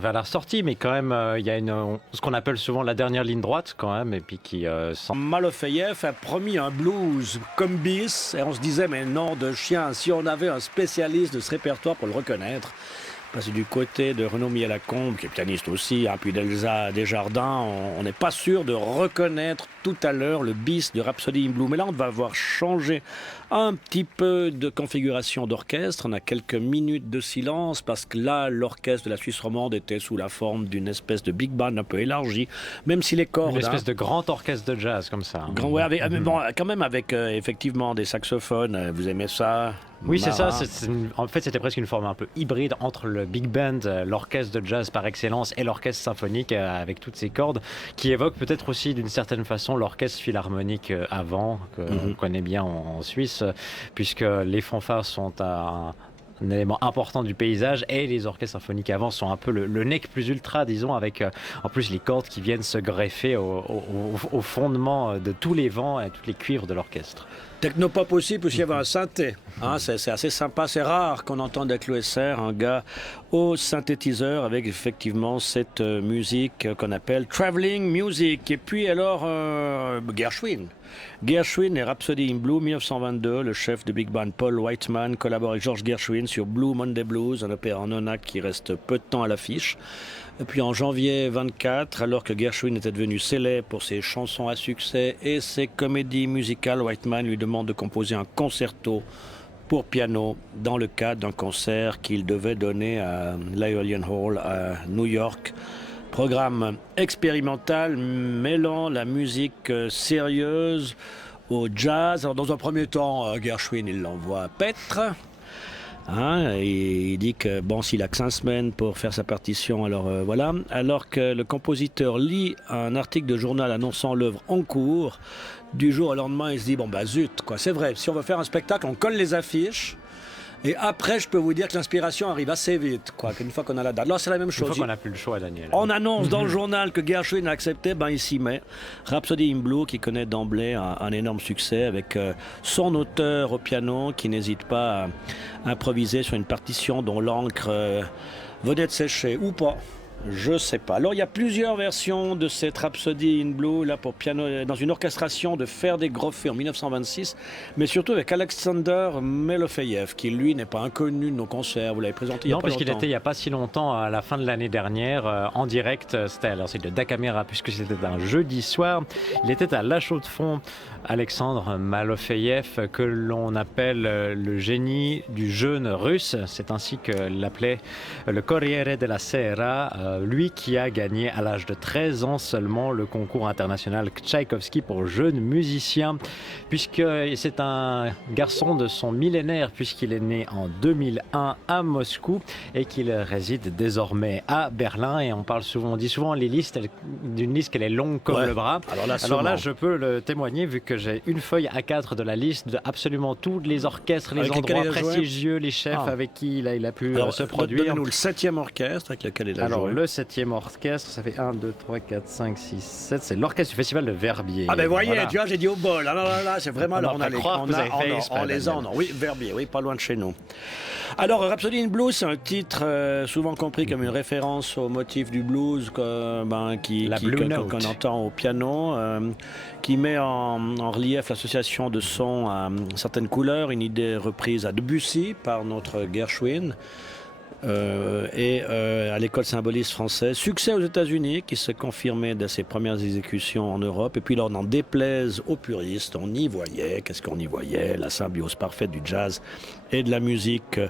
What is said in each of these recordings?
Vers la sortie, mais quand même, il y a ce qu'on appelle souvent la dernière ligne droite, quand même, et puis qui sent... Malofeyev a promis un blues comme bis, et on se disait, mais non de chien, si on avait un spécialiste de ce répertoire pour le reconnaître. Parce que du côté de Renaud Miel-Lacombe, qui est pianiste aussi, hein, puis d'Elsa Desjardins, on n'est pas sûr de reconnaître tout à l'heure le bis de Rhapsody in Blue. Mais là, on va avoir changé un petit peu de configuration d'orchestre. On a quelques minutes de silence parce que là, l'orchestre de la Suisse romande était sous la forme d'une espèce de big band un peu élargie, même si les cordes... Une espèce de grand orchestre de jazz, comme ça. Grand, ouais, mais bon, quand même avec effectivement des saxophones. Vous aimez ça? Oui, c'est ça. En fait, c'était presque une forme un peu hybride entre le big band, l'orchestre de jazz par excellence, et l'orchestre symphonique avec toutes ces cordes, qui évoquent peut-être aussi d'une certaine façon l'orchestre philharmonique avant, qu'on connaît bien en Suisse, puisque les fanfares sont un élément important du paysage, et les orchestres symphoniques avant sont un peu le nec plus ultra, disons, avec en plus les cordes qui viennent se greffer au fondement de tous les vents et tous les cuivres de l'orchestre. Technopop aussi, puis il y avait un synthé. Hein, c'est assez sympa, c'est rare qu'on entende avec l'OSR un gars au synthétiseur avec effectivement cette musique qu'on appelle traveling music. Et puis alors, Gershwin. Gershwin et Rhapsody in Blue, 1922, le chef de Big Band Paul Whiteman collabore avec George Gershwin sur Blue Monday Blues, un opéra en onac qui reste peu de temps à l'affiche. Et puis en janvier 24, alors que Gershwin était devenu célèbre pour ses chansons à succès et ses comédies musicales, Whiteman lui demande de composer un concerto pour piano dans le cadre d'un concert qu'il devait donner à l'Aeolian Hall à New York. Programme expérimental mêlant la musique sérieuse au jazz. Alors dans un premier temps, Gershwin il l'envoie à Petre. Hein, et il dit que bon, s'il a que 5 semaines pour faire sa partition, alors voilà. Alors que le compositeur lit un article de journal annonçant l'œuvre en cours, du jour au lendemain, il se dit bon bah zut, quoi. C'est vrai, si on veut faire un spectacle, on colle les affiches. Et après, je peux vous dire que l'inspiration arrive assez vite, quoi, qu'une fois qu'on a la date. Là, c'est la même chose. Une fois qu'on n'a plus le choix, Daniel. On annonce dans le journal que Gershwin a accepté, ben il s'y met. Rhapsody in Blue, qui connaît d'emblée un énorme succès avec son auteur au piano, qui n'hésite pas à improviser sur une partition dont l'encre venait de sécher, ou pas. Je sais pas. Alors il y a plusieurs versions de cette Rhapsody in Blue là pour piano dans une orchestration de Ferdi Grofé en 1926, mais surtout avec Alexander Malofeyev qui lui n'est pas inconnu de nos concerts. Vous l'avez présenté il y a pas longtemps. Non, parce qu'il était il y a pas si longtemps, à la fin de l'année dernière, en direct. C'est de Da Camera, puisque c'était un jeudi soir. Il était à La Chaux-de-Fonds. Alexandre Malofeyev, que l'on appelle le génie du jeune russe, c'est ainsi que l'appelait le Corriere della Sera, lui qui a gagné à l'âge de 13 ans seulement le concours international Tchaïkovski pour jeunes musiciens, puisque c'est un garçon de son millénaire, puisqu'il est né en 2001 à Moscou et qu'il réside désormais à Berlin. Et on dit souvent d'une liste qu'elle est longue comme le bras. Alors là, je peux le témoigner, vu que j'ai une feuille A4 de la liste de absolument tous les orchestres, les endroits prestigieux, les chefs avec qui il a pu se produire. Donne-nous le 7e orchestre avec lequel il a joué. Alors, le 7e orchestre, ça fait 1, 2, 3, 4, 5, 6, 7. C'est l'orchestre du Festival de Verbier. Ah ben voyez, tu vois, j'ai dit au bol. Alors là, c'est vraiment... On les a. Oui, Verbier, oui, pas loin de chez nous. Alors, Rhapsody in Blue, c'est un titre souvent compris comme une référence au motif du blues qu'on entend au piano, qui met en relief l'association de sons à certaines couleurs, une idée reprise à Debussy par notre Gershwin. À l'école symboliste française. Succès aux États-Unis qui se confirmait dès ses premières exécutions en Europe. Et puis là, on n'en déplaise aux puristes, on y voyait, qu'est-ce qu'on y voyait? La symbiose parfaite du jazz et de la musique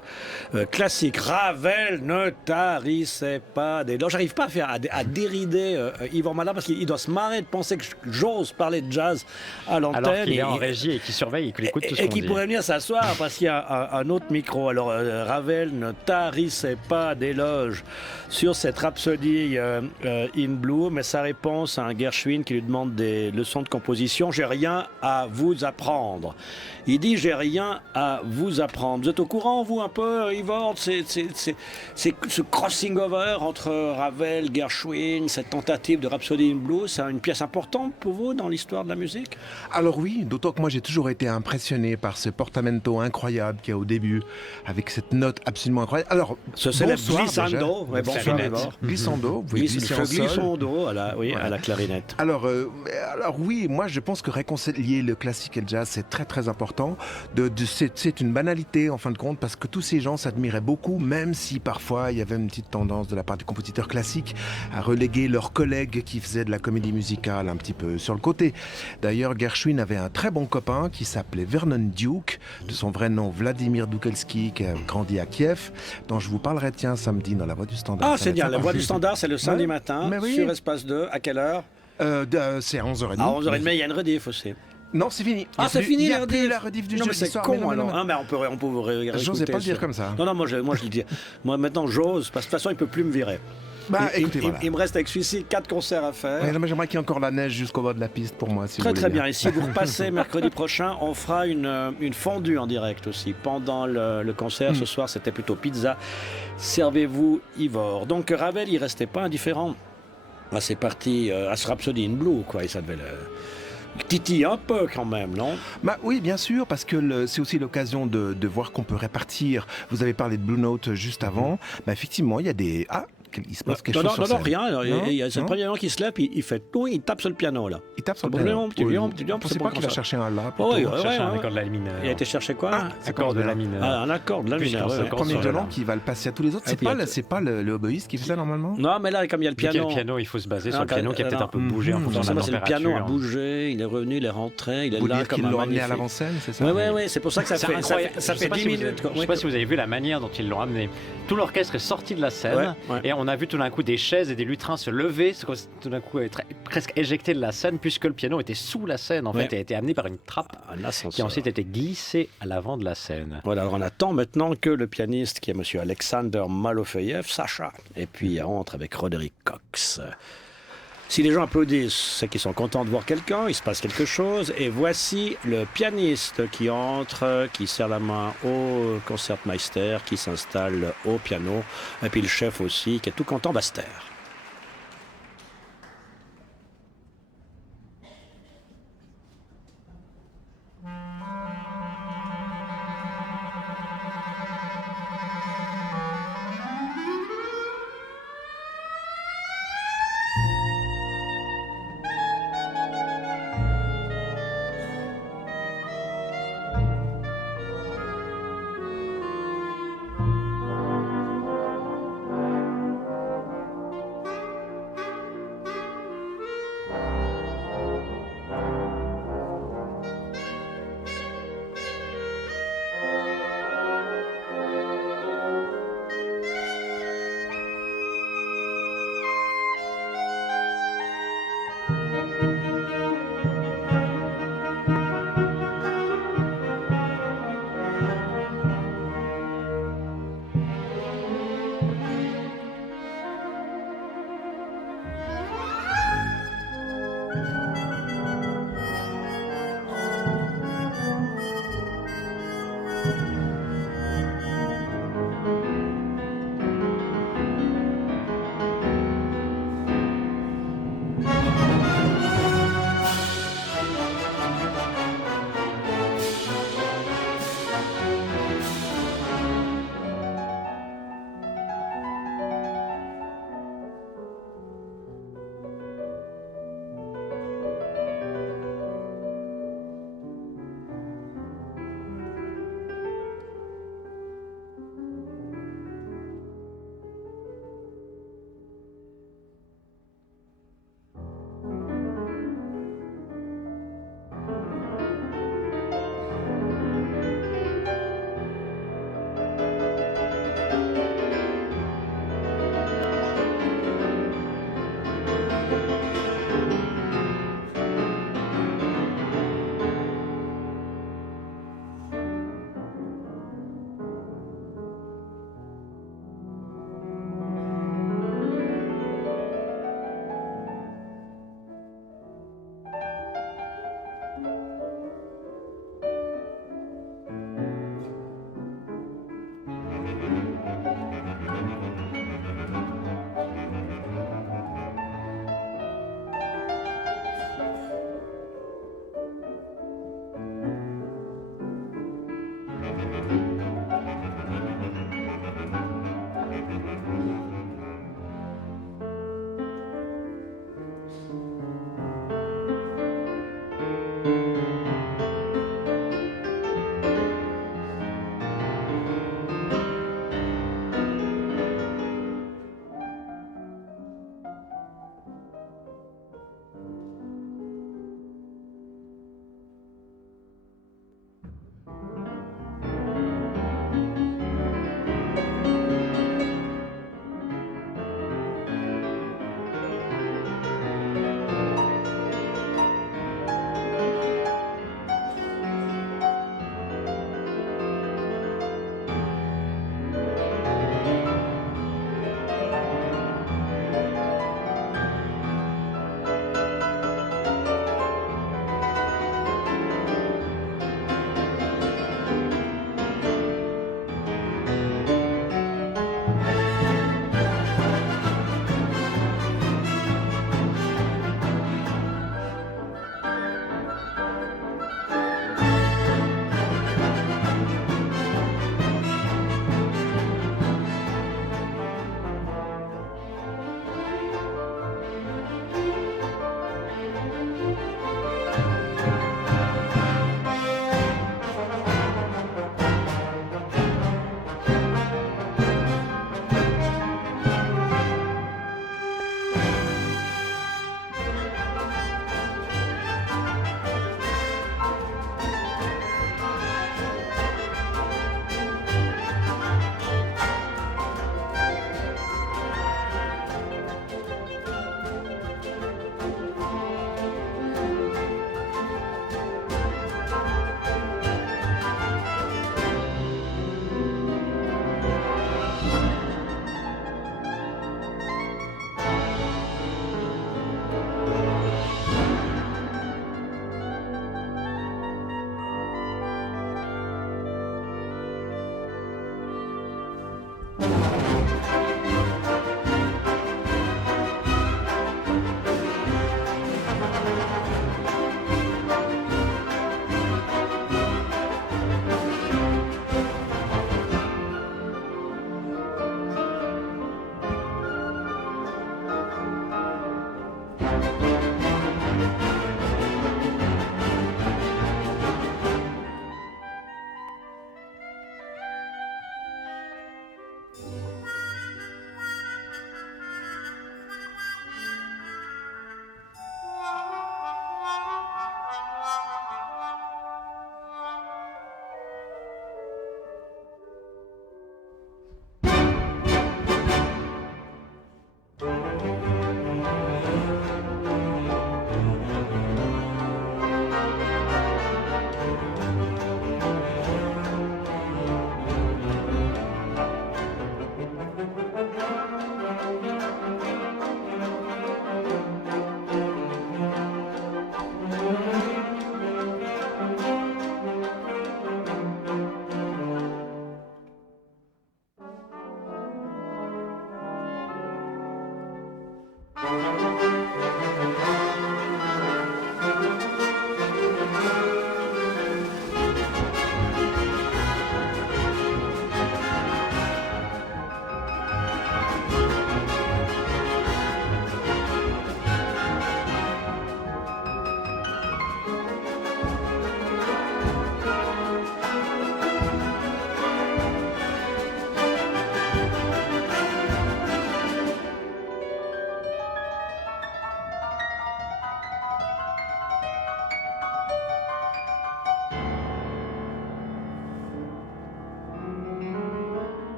classique. Ravel ne tarissait pas des... Non, j'arrive pas à dérider Yvan Malin parce qu'il doit se marrer de penser que j'ose parler de jazz à l'antenne. Alors qu'il est en régie et qu'il surveille et qu'il écoute tout ce qu'on dit. Et qu'il pourrait venir s'asseoir parce qu'il y a un autre micro. Alors, Ravel ne tarissait pas d'éloge sur cette Rhapsody in Blue, mais sa réponse à un Gershwin qui lui demande des leçons de composition: j'ai rien à vous apprendre. Il dit j'ai rien à vous apprendre. Vous êtes au courant, vous, un peu, Ivor, c'est ce crossing over entre Ravel, Gershwin, cette tentative de Rhapsody in Blue, c'est une pièce importante pour vous dans l'histoire de la musique? Alors oui, d'autant que moi j'ai toujours été impressionné par ce portamento incroyable qu'il y a au début, avec cette note absolument incroyable. Alors, Ce célèbre bonsoir, déjà. glissando, ouais, bonsoir, Clarinette. Ivor. Glissando, vous pouvez glisser en sol. Glissando à la, oui, Voilà. à la clarinette. Alors oui, moi je pense que réconcilier le classique et le jazz c'est très très important. C'est une banalité en fin de compte parce que tous ces gens s'admiraient beaucoup, même si parfois il y avait une petite tendance de la part des compositeurs classiques à reléguer leurs collègues qui faisaient de la comédie musicale un petit peu sur le côté. D'ailleurs, Gershwin avait un très bon copain qui s'appelait Vernon Duke, de son vrai nom Vladimir Dukelski, qui a grandi à Kiev, dont je vous parlerai tiens samedi dans la Voix du Standard. Ah, c'est bien, la voix du standard, c'est le samedi Ouais, matin, mais oui. sur Espace 2, à quelle heure? C'est à 11h30. À 11h30, il y a une rediff aussi. Non, c'est fini. Ah, c'est fini Il y la a rediff? plus la rediff du Non, mais jeudi c'est soir. con, mais non, mais alors. non, Ah, mais on peut vous réécouter. J'osais pas le dire comme ça. Non, moi je le dis. Moi maintenant j'ose, parce que de toute façon il peut plus me virer. Bah, écoutez, voilà. Il me reste avec celui-ci 4 concerts à faire. Ouais, non, mais j'aimerais qu'il y ait encore la neige jusqu'au bas de la piste pour moi. Si Très vous très voulez bien. Et si vous repassez mercredi prochain, on fera une fondue en direct aussi. Pendant le concert, ce soir, c'était plutôt pizza. Servez-vous Ivor. Donc Ravel, il restait pas indifférent à ces parties, à ce Rhapsody in Blue, quoi. Et ça devait le titiller un peu quand même, non? Bah oui, bien sûr, parce que c'est aussi l'occasion de voir qu'on peut répartir. Vous avez parlé de Blue Note juste avant. Bah effectivement, il y a des... Ah, il se passe quelque chose sur Non, scène. rien. C'est le Non. premier qui se lève, il fait tout, il tape sur le piano là. Il tape sur le Petit piano. lion, petit lion, Vous c'est pensez bon pas comme qu'il a ça. cherché un La Oh, oui, plutôt ouais, Chercher un ouais. accord de la mineur. Il a été chercher quoi? Accord de la mineur. Ah, un accord de la Puisqu'on mineur. se ouais. Le concentre premier sur violon la- qui va le passer à tous les autres. Et puis, C'est pas le oboïste qui fait ça normalement? Non, mais là, comme il y a le Puis piano. quel piano il faut se baser sur Non, le piano qui a peut-être un peu bougé en fonction de la Forcément, c'est le température. piano a bougé, il est revenu, il est rentré, il est Vous là dire comme qu'ils un l'ont amené à magnifique. l'avant-scène, c'est ça? Oui, c'est pour ça que ça C'est fait, incroyable. ça Je fait sais pas 10 si vous minutes. avez- quoi. Je sais pas si vous avez vu la manière dont ils l'ont amené. Tout l'orchestre est sorti de la scène Ouais. et on a vu tout d'un coup des chaises et des lutrins se lever, tout d'un coup être presque éjectés de la scène puisque le piano était sous la scène en Ouais. fait et a été amené par une trappe Un ascenseur. qui a ensuite été glissée à l'avant de la scène. Voilà, alors on attend maintenant que le pianiste, qui est monsieur Alexander Malofeyev, Sacha, et puis il rentre avec Roderick Cox. Si les gens applaudissent, c'est qu'ils sont contents de voir quelqu'un, il se passe quelque chose. Et voici le pianiste qui entre, qui serre la main au concertmeister, qui s'installe au piano. Et puis le chef aussi, qui est tout content, Baster.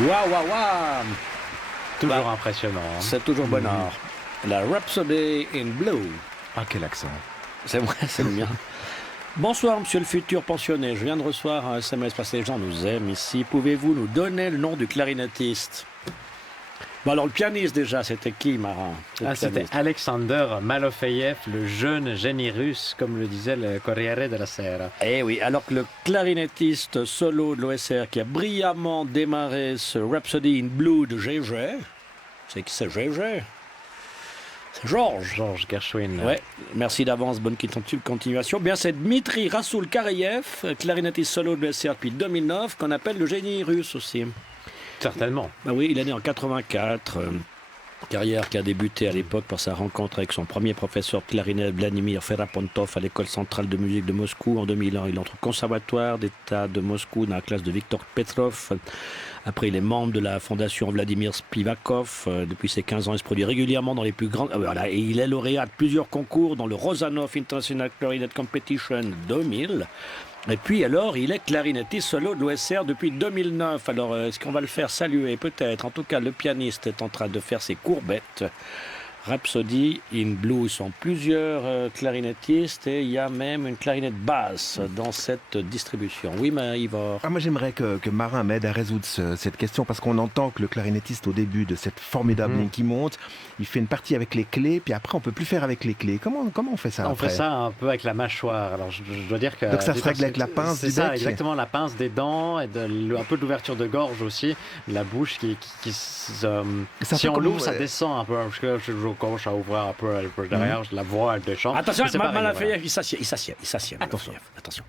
Waouh, waouh, waouh. Toujours impressionnant. Hein. C'est toujours bonheur. La Rhapsody in Blue. Ah, quel accent. C'est vrai, c'est le mien. Bonsoir, monsieur le futur pensionné. Je viens de recevoir un SMS parce que les gens nous aiment ici. Pouvez-vous nous donner le nom du clarinettiste? Bon, alors le pianiste déjà, c'était qui, Marin? C'était Alexander Malofeyev, le jeune génie russe, comme le disait le Corriere della Sera. Eh oui, alors que le clarinettiste solo de l'OSR qui a brillamment démarré ce Rhapsody in Blue de GG, c'est qui c'est GG? C'est Georges. Georges Gershwin. Ouais, merci d'avance, bonne continuation. Bien, c'est Dmitri Rasoul-Karayev, clarinettiste solo de l'OSR depuis 2009, qu'on appelle le génie russe aussi. Certainement. Ben oui, il est né en 84. Carrière qui a débuté à l'époque par sa rencontre avec son premier professeur de clarinette, Vladimir Ferapontov, à l'école centrale de musique de Moscou. En 2001, il entre au conservatoire d'État de Moscou dans la classe de Viktor Petrov. Après, il est membre de la fondation Vladimir Spivakov. Depuis ses 15 ans, il se produit régulièrement dans les plus grandes... Voilà, et il est lauréat de plusieurs concours dans le Rozanov International Clarinet Competition 2000. Et puis alors, il est clarinettiste solo de l'OSR depuis 2009. Alors, est-ce qu'on va le faire saluer? Peut-être. En tout cas, le pianiste est en train de faire ses courbettes. Rhapsody in Blue, ils sont plusieurs clarinettistes et il y a même une clarinette basse dans cette distribution. Oui, mais Ivor. Ah, moi, j'aimerais que Marin m'aide à résoudre cette question parce qu'on entend que le clarinettiste, au début de cette formidable ligne qui monte, il fait une partie avec les clés, puis après, on peut plus faire avec les clés. Comment on fait ça? On fait ça un peu avec la mâchoire. Alors, je dois dire que... Donc, ça se règle avec la pince du bec? C'est ça, exactement, la pince des dents et un peu de l'ouverture de gorge aussi, la bouche qui si on l'ouvre, ça descend un peu. Parce que je commence à ouvrir un peu derrière, je la vois, elle descend. Attention, Malofeyev, voilà. il s'assied. Attention.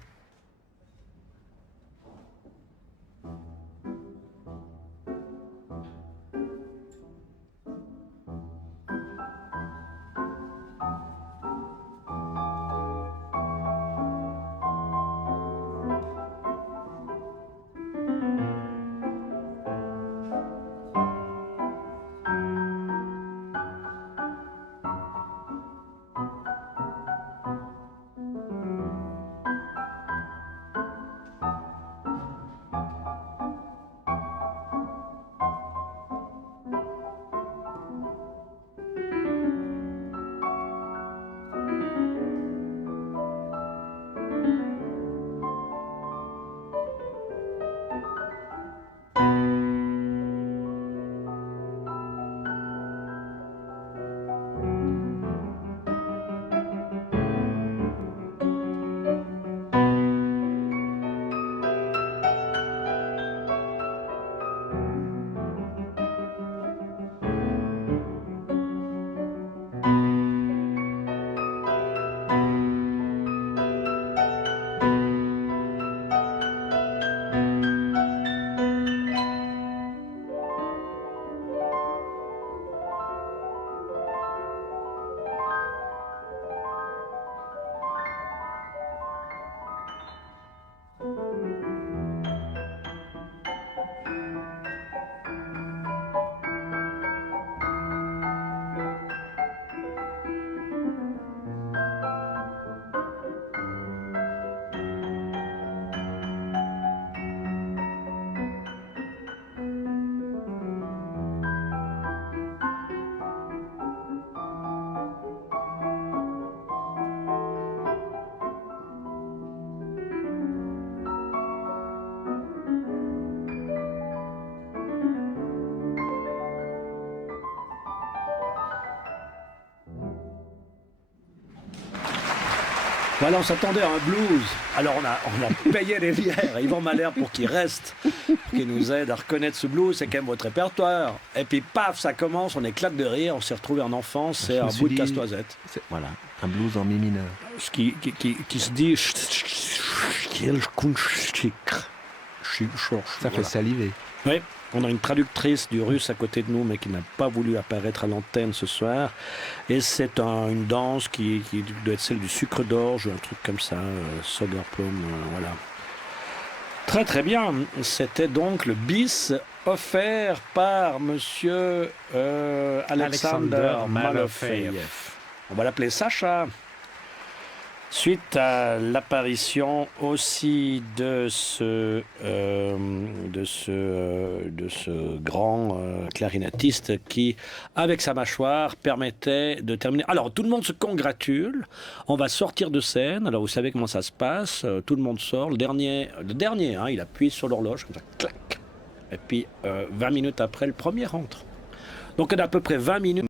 Voilà, on s'attendait à un blues. Alors on a payé les bières à Yvan Malherbe pour qu'il reste, pour qu'il nous aide à reconnaître ce blues. C'est quand même votre répertoire. Et puis paf, ça commence, on éclate de rire, on s'est retrouvé en enfance, c'est un bout de casse-noisette. Voilà, un blues en mi mineur. Ce qui se dit... Ça fait saliver. Oui, on a une traductrice du russe à côté de nous, mais qui n'a pas voulu apparaître à l'antenne ce soir. Et c'est une danse qui doit être celle du sucre d'orge, un truc comme ça, Soderplum, voilà. Très très bien. C'était donc le bis offert par monsieur Alexander Malofeyev. On va l'appeler Sacha. Suite à l'apparition aussi de ce grand clarinettiste qui, avec sa mâchoire, permettait de terminer. Alors, tout le monde se congratule. On va sortir de scène. Alors, vous savez comment ça se passe. Tout le monde sort. Le dernier, hein, il appuie sur l'horloge, comme ça, clac. Et puis, 20 minutes après, le premier rentre. Donc, on a à peu près 20 minutes.